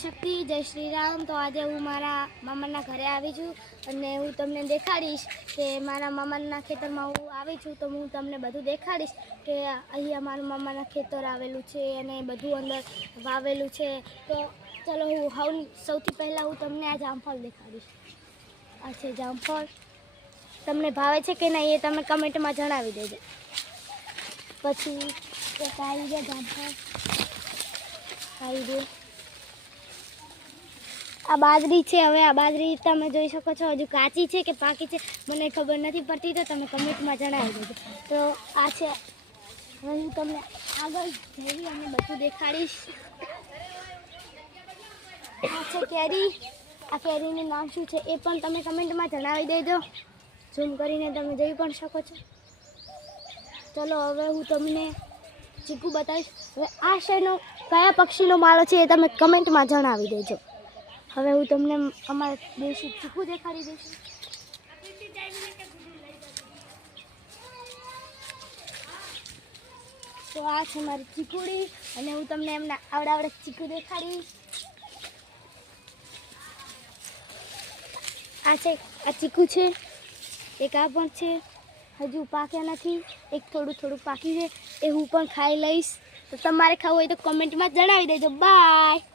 શક્તિ, જય શ્રી રામ। તો આજે હું મારા મામાના ઘરે આવી છું અને હું તમને દેખાડીશ કે મારા મામાના ખેતરમાં હું આવી છું। તો હું તમને બધું દેખાડીશ કે અહીંયા મારા મામાના ખેતર આવેલું છે અને બધું અંદર વાવેલું છે। તો ચલો હું સૌથી પહેલાં હું તમને આ જામફળ દેખાડીશ। આ છે જામફળ, તમને ભાવે છે કે નહીં એ તમે કમેન્ટમાં જણાવી દેજો। પછી એક આવી ગયા જામફળ, આવી ગયું। આ બાજરી છે। હવે આ બાજરી તમે જોઈ શકો છો, હજુ કાચી છે કે પાકી છે મને ખબર નથી પડતી, તો તમે કમેન્ટમાં જણાવી દેજો। તો આ છે, હવે હું તમને આગળ જઈ અને બધું દેખાડીશ। આ છે કેરી, આ કેરીનું નામ શું છે એ પણ તમે કમેન્ટમાં જણાવી દેજો, ઝૂમ કરીને તમે જોઈ પણ શકો છો। ચલો હવે હું તમને ચીકુ બતાવીશ। હવે આ શેનો કયા પક્ષીનો માળો છે એ તમે કમેન્ટમાં જણાવી દેજો। હવે હું તમને અમારા દેશી ચીકુ દેખાડી દઈશ। તો આ છે મારી ચીકુડી અને હું તમને એમના આવડા ચીકુ દેખાડીશ। આ છે, આ ચીકુ છે, એક આ પણ છે, હજુ પાક્યા નથી, એક થોડું પાકી છે, એ હું પણ ખાઈ લઈશ। તો તમારે ખાવું હોય તો કમેન્ટમાં જણાવી દેજો। બાય।